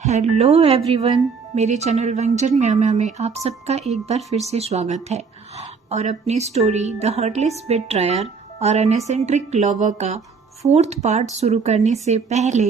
Hello everyone, मेरे channel व्यंजन म्या में आप सबका एक बार फिर से स्वागत है। और अपनी स्टोरी द हार्टलेस बिट्रायर और एन एसेंट्रिक लवर का फोर्थ पार्ट शुरू करने से पहले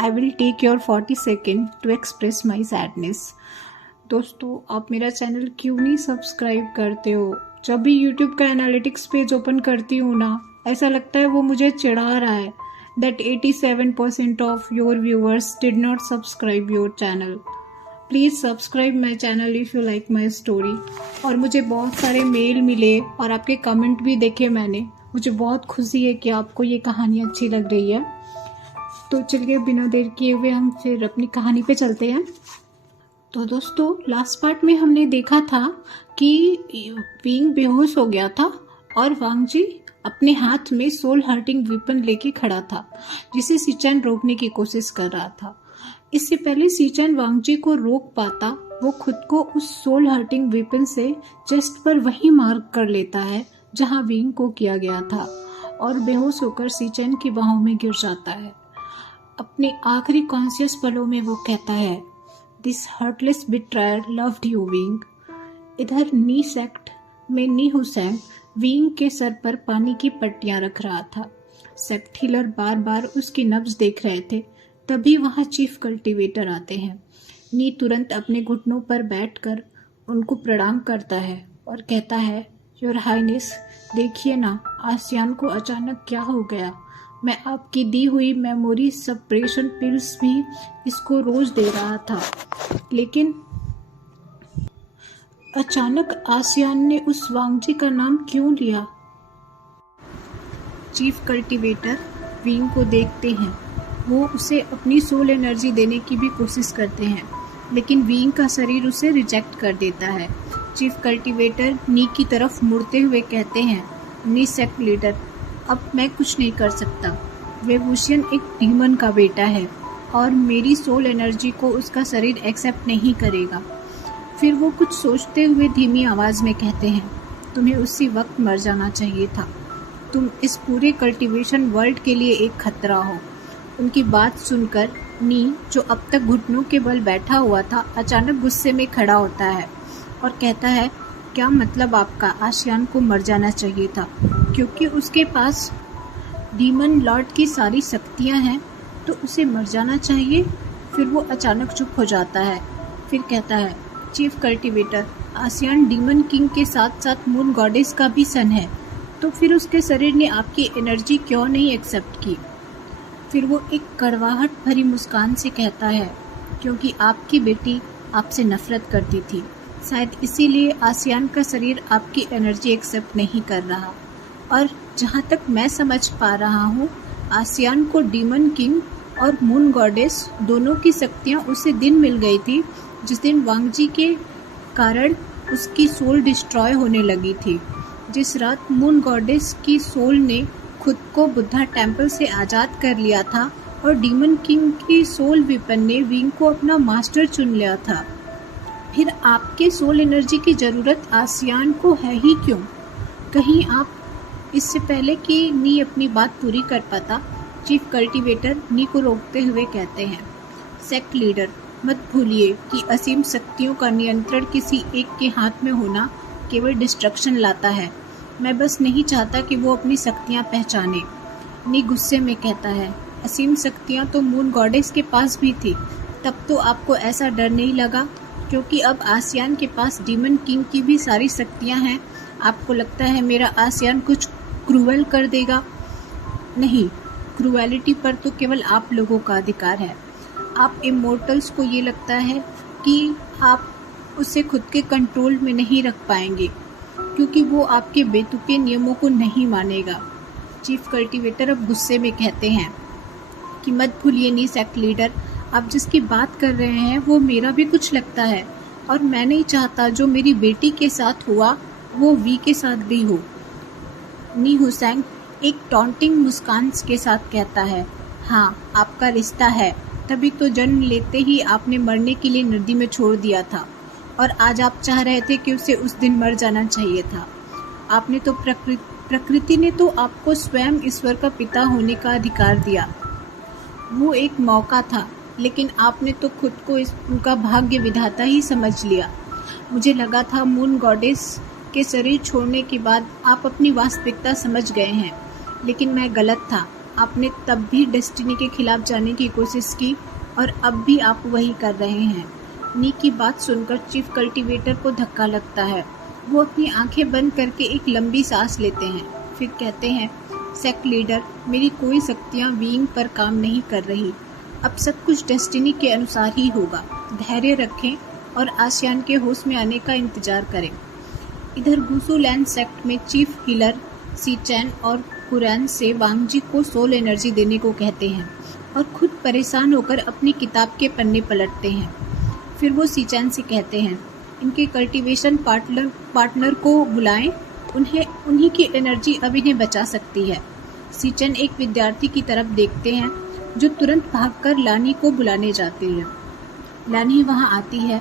I will take your 40 second to express my sadness. दोस्तों, आप मेरा चैनल क्यों नहीं सब्सक्राइब करते हो? जब भी यूट्यूब का एनालिटिक्स पेज ओपन करती हूँ ना, ऐसा लगता है वो मुझे चिढ़ा रहा है that 87% of your viewers did not subscribe your channel. Please subscribe my channel if you like my story. और मुझे बहुत सारे मेल मिले और आपके कमेंट भी देखे मैंने। मुझे बहुत खुशी है कि आपको ये कहानी अच्छी लग रही है। तो चलिए बिना देर किए हुए हम फिर अपनी कहानी पे चलते हैं। तो दोस्तों, लास्ट पार्ट में हमने देखा था कि विंग बेहोश हो गया था और वांग जी अपने हाथ में सोल हर्टिंग वेपन लेके खड़ा था, जिसे सीचैन रोकने की कोशिश कर रहा था। इससे पहले सीचैन वांग जी को रोक पाता, वो खुद को उस सोल हर्टिंग वेपन से चेस्ट पर वही मार्क कर लेता है जहां विंग को किया गया था और बेहोश होकर सीचैन की बाहों में गिर जाता है। अपने आखिरी कॉन्शियस पलों में वो कहता है, this heartless betrayer loved you विंग। इधर नी सेक्ट में नी हुसैन विंग के सर पर पानी की पट्टियां रख रहा था। सेक्ट हीलर बार बार उसकी नब्ज देख रहे थे। तभी वहां चीफ कल्टीवेटर आते हैं। नी तुरंत अपने घुटनों पर बैठकर उनको प्रणाम करता है और कहता है, योर हाइनेस, देखिए ना, आसियान को अचानक क्या हो गया। मैं आपकी दी हुई मेमोरी सप्रेशन पिल्स भी इसको रोज दे रहा था, लेकिन अचानक आसियान ने उस वांगजी का नाम क्यों लिया? चीफ कल्टीवेटर विंग को देखते हैं। वो उसे अपनी सोल एनर्जी देने की भी कोशिश करते हैं, लेकिन विंग का शरीर उसे रिजेक्ट कर देता है। चीफ कल्टीवेटर नी की तरफ मुड़ते हुए कहते हैं, नी सेक्ट लीडर, अब मैं कुछ नहीं कर सकता। वेवूशियन एक डीमन का बेटा है और मेरी सोल एनर्जी को उसका शरीर एक्सेप्ट नहीं करेगा। फिर वो कुछ सोचते हुए धीमी आवाज में कहते हैं, तुम्हें उसी वक्त मर जाना चाहिए था। तुम इस पूरे कल्टीवेशन वर्ल्ड के लिए एक खतरा हो। उनकी बात सुनकर नी, जो अब तक घुटनों के बल बैठा हुआ था, अचानक गुस्से में खड़ा होता है और कहता है, क्या मतलब आपका? आसियान को मर जाना चाहिए था क्योंकि उसके पास डीमन लॉर्ड की सारी शक्तियां हैं, तो उसे मर जाना चाहिए। फिर वो अचानक चुप हो जाता है। फिर कहता है, chief cultivator, ASEAN demon king के साथ साथ मून गॉडेस का भी सन है, तो फिर उसके शरीर ने आपकी एनर्जी क्यों नहीं एक्सेप्ट की? फिर वो एक कड़वाहट भरी मुस्कान से कहता है, क्योंकि आपकी बेटी आपसे नफरत करती थी, शायद इसीलिए आसियान का शरीर आपकी एनर्जी एक्सेप्ट नहीं कर रहा। और जहाँ तक मैं समझ पा रहा हूँ, आसियान को डीमन किंग और मून गॉडेस दोनों की शक्तियाँ उसे दिन मिल गई थी जिस दिन वांगजी के कारण उसकी सोल डिस्ट्रॉय होने लगी थी। जिस रात मून गॉडेस की सोल ने खुद को बुद्धा टेम्पल से आज़ाद कर लिया था और डीमन किंग की सोल वेपन ने विंग को अपना मास्टर चुन लिया था। फिर आपके सोल एनर्जी की ज़रूरत आसियान को है ही क्यों? कहीं आप इससे पहले कि नी अपनी बात पूरी कर पाता, चीफ कल्टीवेटर नी को रोकते हुए कहते हैं, सेक्ट लीडर, मत भूलिए कि असीम शक्तियों का नियंत्रण किसी एक के हाथ में होना केवल डिस्ट्रक्शन लाता है। मैं बस नहीं चाहता कि वो अपनी शक्तियाँ पहचाने। नी गुस्से में कहता है, असीम शक्तियाँ तो मून गॉडेस के पास भी थी, तब तो आपको ऐसा डर नहीं लगा, क्योंकि अब आसियान के पास डीमन किंग की भी सारी शक्तियाँ हैं। आपको लगता है मेरा आसियान कुछ क्रूअल कर देगा? नहीं, क्रूएलिटी पर तो केवल आप लोगों का अधिकार है। आप इमोर्टल्स को ये लगता है कि आप उसे खुद के कंट्रोल में नहीं रख पाएंगे, क्योंकि वो आपके बेतुके नियमों को नहीं मानेगा। चीफ कल्टीवेटर अब गुस्से में कहते हैं कि मत भूलिए नी सेक्ट लीडर, आप जिसकी बात कर रहे हैं वो मेरा भी कुछ लगता है, और मैं नहीं चाहता जो मेरी बेटी के साथ हुआ वो वी के साथ भी हो। नी हुसैन एक टॉन्टिंग मुस्कान के साथ कहता है, हाँ, आपका रिश्ता है, तभी तो जन्म लेते ही आपने मरने के लिए नदी में छोड़ दिया था, और आज आप चाह रहे थे कि उसे उस दिन मर जाना चाहिए था। आपने तो प्रकृति ने तो आपको स्वयं ईश्वर का पिता होने का अधिकार दिया। वो एक मौका था लेकिन आपने तो खुद को उनका भाग्य विधाता ही समझ लिया। मुझे लगा था मून गॉडेस के शरीर छोड़ने के बाद आप अपनी वास्तविकता समझ गए हैं, लेकिन मैं गलत था। आपने तब भी डेस्टिनी के खिलाफ जाने की कोशिश की और अब भी आप वही कर रहे हैं। नी की बात सुनकर चीफ कल्टीवेटर को धक्का लगता है। वो अपनी आंखें बंद करके एक लंबी सांस लेते हैं, फिर कहते हैं, सेक्ट लीडर, मेरी कोई शक्तियाँ वीइंग पर काम नहीं कर रही। अब सब कुछ डेस्टिनी के अनुसार ही होगा। धैर्य रखें और आसियान के होश में आने का इंतजार करें। इधर गुसू लैंड सेक्ट में चीफ हीलर सीचैन और कुरैन से वांगजी को सोल एनर्जी देने को कहते हैं और खुद परेशान होकर अपनी किताब के पन्ने पलटते हैं। फिर वो सीचैन से कहते हैं, इनके कल्टीवेशन पार्टनर को बुलाएं, उन्हीं की एनर्जी अब इन्हें बचा सकती है। सीचैन एक विद्यार्थी की तरफ देखते हैं जो तुरंत भागकर लानी को बुलाने जाती है। लानी वहां आती है।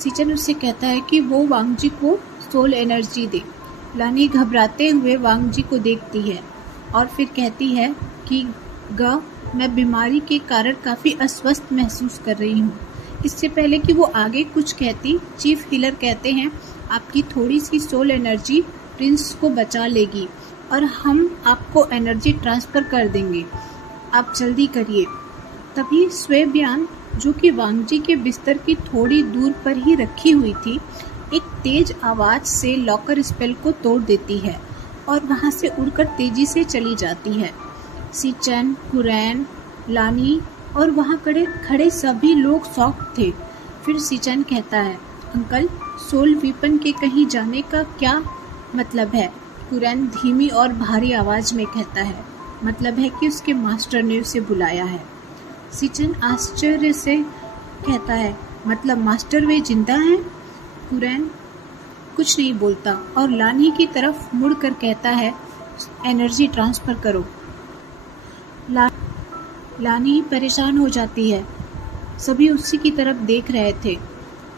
सीचैन उससे कहता है कि वो वांगजी को सोल एनर्जी दे। लानी घबराते हुए वांगजी को देखती है और फिर कहती है कि मैं बीमारी के कारण काफ़ी अस्वस्थ महसूस कर रही हूँ। इससे पहले कि वो आगे कुछ कहती, चीफ हीलर कहते हैं, आपकी थोड़ी सी सोल एनर्जी प्रिंस को बचा लेगी और हम आपको एनर्जी ट्रांसफ़र कर देंगे। आप जल्दी करिए। तभी स्वेबियान, जो कि वांगजी के बिस्तर की थोड़ी दूर पर ही रखी हुई थी, एक तेज आवाज़ से लॉकर स्पेल को तोड़ देती है और वहाँ से उड़कर तेजी से चली जाती है। सीचैन, कुरैन, लानी और वहाँ खड़े सभी लोग शॉक थे। फिर सीचैन कहता है, अंकल, सोल वीपन के कहीं जाने का क्या मतलब है? कुरैन धीमी और भारी आवाज़ में कहता है, मतलब है कि उसके मास्टर ने उसे बुलाया है। सीचैन आश्चर्य से कहता है, मतलब मास्टर वे जिंदा हैं? कुरैन कुछ नहीं बोलता और लानी की तरफ मुड़कर कहता है, एनर्जी ट्रांसफ़र करो। लानी परेशान हो जाती है। सभी उसी की तरफ देख रहे थे।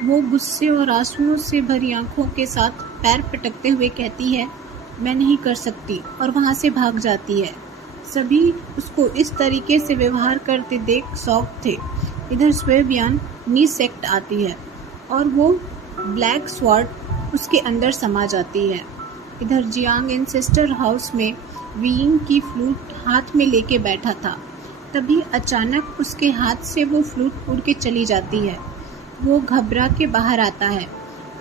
वो गुस्से और आंसुओं से भरी आंखों के साथ पैर पटकते हुए कहती है, मैं नहीं कर सकती, और वहाँ से भाग जाती है। सभी उसको इस तरीके से व्यवहार करते देख शॉक थे। इधर स्वेबियान नी सेक्ट आती है और वो ब्लैक स्वॉर्ड उसके अंदर समा जाती है। इधर जियांग एंसेस्टर हाउस में वीइंग की फ्लूट हाथ में लेके बैठा था। तभी अचानक उसके हाथ से वो फ्लूट उड़ के चली जाती है। वो घबरा के बाहर आता है।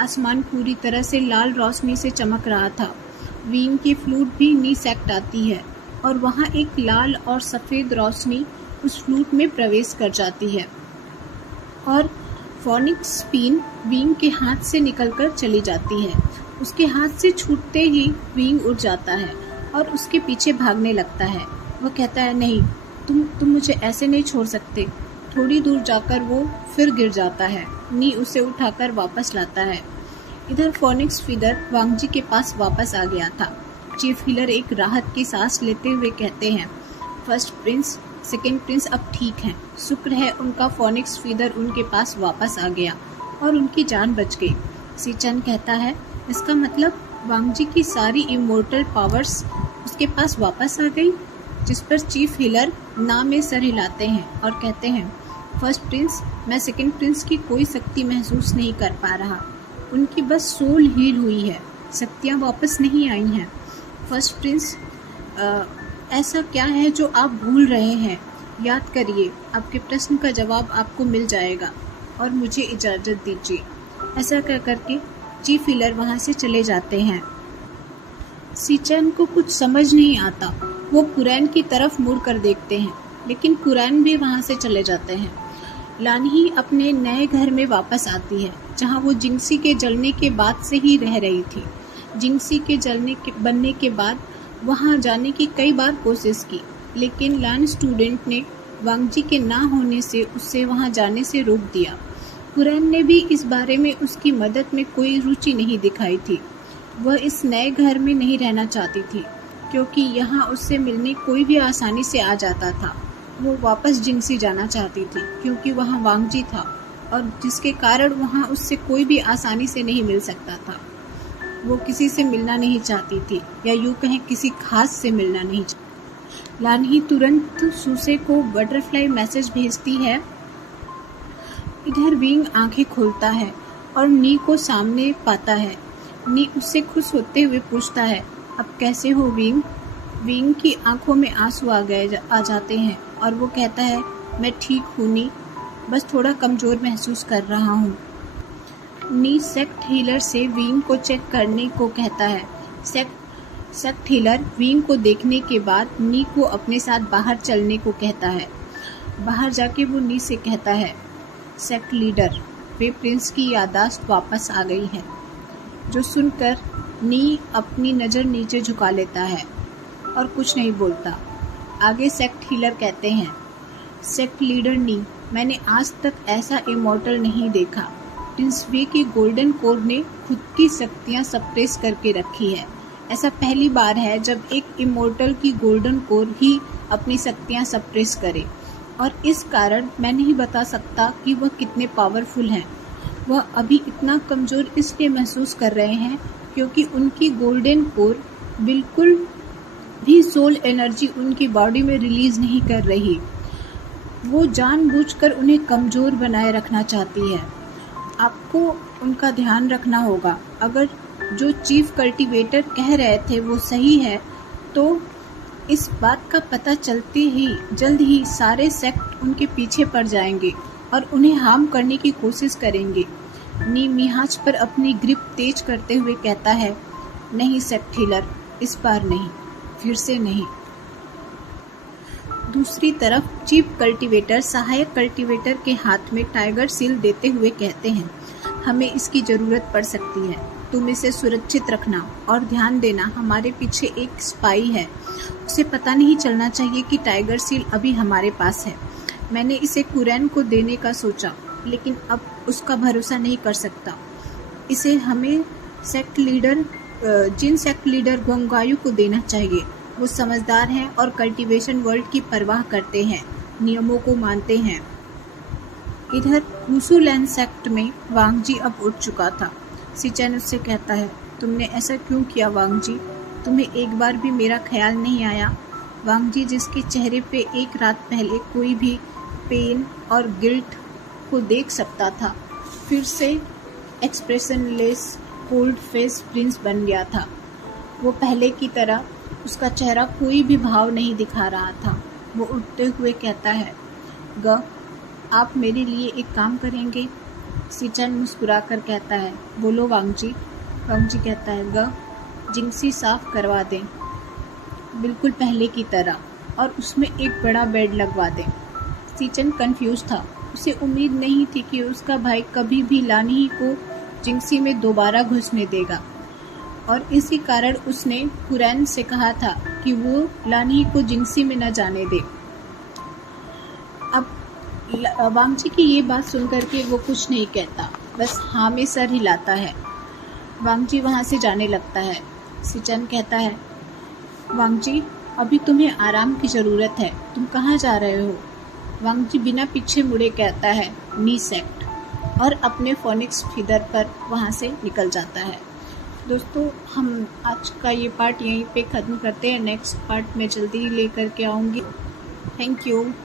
आसमान पूरी तरह से लाल रोशनी से चमक रहा था। वीइंग की फ्लूट भी नी सेक्ट आती है और वहाँ एक लाल और सफ़ेद रोशनी उस फ्लूट में प्रवेश कर जाती है और फोनिक्स पिन वीइंग के हाथ से निकलकर चली जाती है। उसके हाथ से छूटते ही वीइंग उड़ जाता है और उसके पीछे भागने लगता है। वह कहता है, नहीं, तुम मुझे ऐसे नहीं छोड़ सकते। थोड़ी दूर जाकर वो फिर गिर जाता है। नी उसे उठाकर वापस लाता है। इधर फोनिक्स फीदर वांगजी के पास वापस आ गया था। चीफ हीलर एक राहत की सांस लेते हुए कहते हैं, फर्स्ट प्रिंस, सेकेंड प्रिंस अब ठीक हैं। शुक्र है उनका फोनिक्स फीदर उनके पास वापस आ गया और उनकी जान बच गई। सीचैन कहता है, इसका मतलब वांगजी की सारी इमोर्टल पावर्स उसके पास वापस आ गई। जिस पर चीफ हीलर ना में सर हिलाते हैं और कहते हैं, फर्स्ट प्रिंस, मैं सेकंड प्रिंस की कोई शक्ति महसूस नहीं कर पा रहा। उनकी बस सोल हील हुई है, शक्तियाँ वापस नहीं आई हैं। फर्स्ट प्रिंस, ऐसा क्या है जो आप भूल रहे हैं? याद करिए, आपके प्रश्न का जवाब आपको मिल जाएगा और मुझे इजाज़त दीजिए। ऐसा कर करके चीफ हीलर वहाँ से चले जाते हैं। सीचैन को कुछ समझ नहीं आता। वो कुरैन की तरफ मुड़ कर देखते हैं, लेकिन कुरैन भी वहाँ से चले जाते हैं। लानी अपने नए घर में वापस आती है, जहाँ वो जिंगसी के जलने के बाद से ही रह रही थी। जिंगसी के बनने के बाद वहाँ जाने की कई बार कोशिश की, लेकिन लान स्टूडेंट ने वांगजी के ना होने से उससे वहाँ जाने से रोक दिया। कुरैन ने भी इस बारे में उसकी मदद में कोई रुचि नहीं दिखाई थी। वह इस नए घर में नहीं रहना चाहती थी, क्योंकि यहाँ उससे मिलने कोई भी आसानी से आ जाता था। वो वापस जिंगसी जाना चाहती थी, क्योंकि वहाँ वांगजी था और जिसके कारण वहाँ उससे कोई भी आसानी से नहीं मिल सकता था। वो किसी से मिलना नहीं चाहती थी, या यूँ कहें किसी खास से मिलना नहीं चाहती। लानी तुरंत सूसे को बटरफ्लाई मैसेज भेजती है इधर विंग आंखें खोलता है और नी को सामने पाता है। नी उससे खुश होते हुए पूछता है, अब कैसे हो विंग? विंग की आंखों में आंसू आ जाते हैं और वो कहता है, मैं ठीक हूँ नी, बस थोड़ा कमज़ोर महसूस कर रहा हूँ। नी सेक्ट हीलर से विंग को चेक करने को कहता है। सेक्ट हीलर विंग को देखने के बाद नी को अपने साथ बाहर चलने को कहता है। बाहर जाके वो नी से कहता है, सेक्ट लीडर, वे प्रिंस की याददाश्त वापस आ गई है। जो सुनकर नी अपनी नज़र नीचे झुका लेता है और कुछ नहीं बोलता। आगे सेक्ट हीलर कहते हैं, सेक्ट लीडर नी, मैंने आज तक ऐसा इमॉर्टल नहीं देखा। प्रिंस वे की गोल्डन कोर ने खुद की शक्तियाँ सप्रेस करके रखी है। ऐसा पहली बार है जब एक इमॉर्टल की गोल्डन कोर ही अपनी शक्तियाँ सप्रेस करे, और इस कारण मैं नहीं बता सकता कि वह कितने पावरफुल हैं। वह अभी इतना कमज़ोर इसलिए महसूस कर रहे हैं क्योंकि उनकी गोल्डन कोर बिल्कुल भी सोल एनर्जी उनकी बॉडी में रिलीज़ नहीं कर रही। वो जानबूझकर उन्हें कमज़ोर बनाए रखना चाहती है। आपको उनका ध्यान रखना होगा। अगर जो चीफ कल्टीवेटर कह रहे थे वो सही है तो इस बात का पता चलते ही जल्द ही सारे सेक्ट उनके पीछे पड़ जाएंगे और उन्हें हार्म करने की कोशिश करेंगे। नी मिहाज पर अपनी ग्रिप तेज करते हुए कहता है, नहीं सेक्ट हीलर, इस बार नहीं, फिर से नहीं। दूसरी तरफ चीफ कल्टीवेटर सहायक कल्टीवेटर के हाथ में टाइगर सील देते हुए कहते हैं, हमें इसकी ज़रूरत पड़ सकती है, तुम इसे सुरक्षित रखना और ध्यान देना, हमारे पीछे एक स्पाई है, उसे पता नहीं चलना चाहिए कि टाइगर सील अभी हमारे पास है। मैंने इसे कुरैन को देने का सोचा, लेकिन अब उसका भरोसा नहीं कर सकता। इसे हमें जिन सेक्ट लीडर गोंगायू को देना चाहिए। वो समझदार हैं और कल्टीवेशन वर्ल्ड की परवाह करते हैं, नियमों को मानते हैं। इधर वुसुलैंड सेक्ट में वांगजी अब उठ चुका था। सिचेन उससे कहता है, तुमने ऐसा क्यों किया वांगजी? तुम्हें एक बार भी मेरा ख्याल नहीं आया? वांगजी, जिसके चेहरे पे एक रात पहले कोई भी पेन और गिल्ट को देख सकता था, फिर से एक्सप्रेशनलेस कोल्ड फेस प्रिंस बन गया था। वो पहले की तरह उसका चेहरा कोई भी भाव नहीं दिखा रहा था। वो उठते हुए कहता है, आप मेरे लिए एक काम करेंगे? सिचेन मुस्कुराकर कहता है, बोलो वांगजी। वांगजी कहता है, जिंक्सी साफ करवा दें, बिल्कुल पहले की तरह, और उसमें एक बड़ा बेड लगवा दें। सिचेन कंफ्यूज था। उसे उम्मीद नहीं थी कि उसका भाई कभी भी लानी को जिंक्सी में दोबारा घुसने देगा, और इसी कारण उसने कुरैन से कहा था कि वो लानी को जिंक्सी में न जाने दे। अब वांगजी की ये बात सुनकर के वो कुछ नहीं कहता, बस हाँ में सर हिलाता है। वांगजी वहाँ से जाने लगता है। सिचेन कहता है, वांगजी, अभी तुम्हें आराम की ज़रूरत है, तुम कहाँ जा रहे हो? वांगजी बिना पीछे मुड़े कहता है, नी सेक्ट, और अपने फोनिक्स फीदर पर वहाँ से निकल जाता है। दोस्तों, हम आज का ये पार्ट यहीं पे ख़त्म करते हैं। नेक्स्ट पार्ट में जल्दी लेकर के आऊँगी। Thank you.